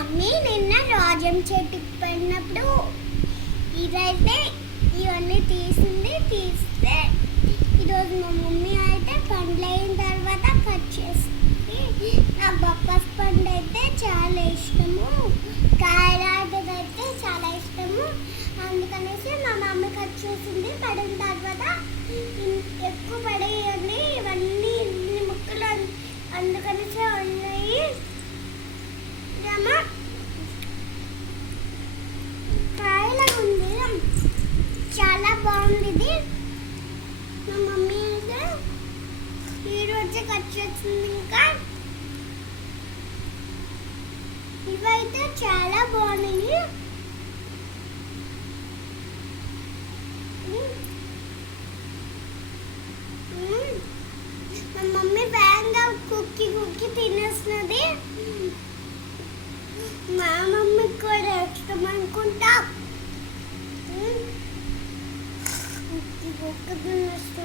Mummy నిన్న రాజం చెట్టుకి పడినప్పుడు ఇదైతే ఇవన్నీ తీస్తే ఈరోజు మా మమ్మీ అయితే పండ్లు అయిన తర్వాత కట్ చేస్తుంది. నాకు బొప్పాస్ పండు అయితే చాలా ఇష్టము, కాయలాంటిదైతే చాలా ఇష్టము. అందుకనేసి మా మమ్మీ కట్ చేసింది. పడిన తర్వాత ఎక్కువ పడేయండి ఇవన్నీ ఇన్ని ముక్కలు, అందుకనేసి ఉన్నాయి. కాయలా ఉంది, చాలా బాగుంది ఇది. మా మమ్మీ అయితే ఈరోజు కట్ చేసింది. ఇంకా ఇవైతే చాలా బాగున్నాయి. మా మమ్మీ వేగంగా కుక్కి తినేస్తున్నది. మా మమ్మీకి కూడా ఇష్టం అనుకుంటా. కుక్కి తినేస్తుంది.